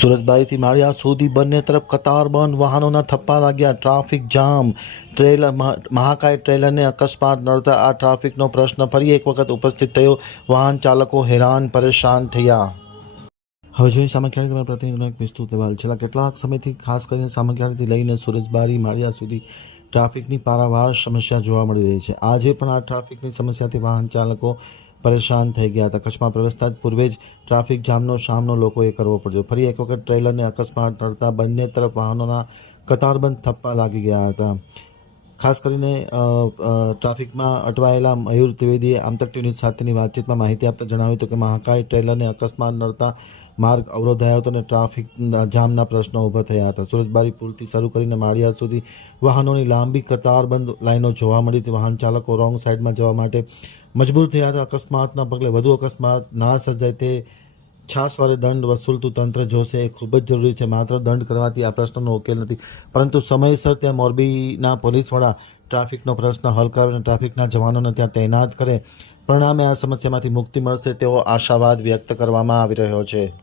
સુરતબારીથી માળિયા સુધી બંને તરફ કતારબંધ વાહનોના થપ્પા લાગ્યા, ટ્રાફિક જામ. ટ્રેલર મહાકાય ટ્રેલરને અકસ્માત નડતા આ ટ્રાફિકનો પ્રશ્ન ફરી એક વખત ઉપસ્થિત થયો. વાહન ચાલકો હેરાન, પરેશાન થયા. હવે જોઈએ સામખિયાળી તમારા પ્રતિનિધિનો એક વિસ્તૃત અહેવાલ. છેલ્લા કેટલાક સમયથી ખાસ કરીને સામખિયાળીથી લઈને સુરજબારી, માળિયા સુધી ટ્રાફિકની પારાવાર સમસ્યા જોવા મળી રહી છે. આજે પણ આ ટ્રાફિકની સમસ્યાથી વાહન ચાલકો પરેશાન થઈ ગયા હતા. કચ્છમાં પ્રવેશતા જ પૂર્વે જ ટ્રાફિક જામનો સામનો લોકોએ કરવો પડ્યો. ફરી એક વખત ટ્રેલરને અકસ્માત નડતા બંને તરફ વાહનોના કતારબંધ થપ્પા લાગી ગયા હતા. ખાસ કરીને ટ્રાફિકમાં અટવાયેલા મયુર ત્રિવેદીએ આમતક ટીવી સાથેની વાતચીતમાં માહિતી આપતા જણાવ્યું હતું કે મહાકાય ટ્રેલરને અકસ્માત નડતા માર્ગ અવરોધાયો હતો અને ટ્રાફિક જામના પ્રશ્નો ઊભા થયા હતા. સુરજબારી પુલથી શરૂ કરીને માળિયા સુધી વાહનોની લાંબી કતારબંધ લાઈનો જોવા મળી હતી. વાહન ચાલકો રોંગ સાઈડમાં જવા માટે મજબૂર થયા હતા. અકસ્માતના પગલે વધુ અકસ્માત ના સર્જાય તે છાસવારે દંડ વસૂલતું તંત્ર જોશે એ ખૂબ જ જરૂરી છે. માત્ર દંડ કરવાથી આ પ્રશ્નનો ઉકેલ નથી. પરંતુ સમયસર ત્યાં મોરબીના પોલીસવાળા ટ્રાફિકનો પ્રશ્ન હલ કરે અને ટ્રાફિકના જવાનોને ત્યાં તૈનાત કરે. પરિણામે આ સમસ્યામાંથી મુક્તિ મળશે તેવો આશાવાદ વ્યક્ત કરવામાં આવી રહ્યો છે.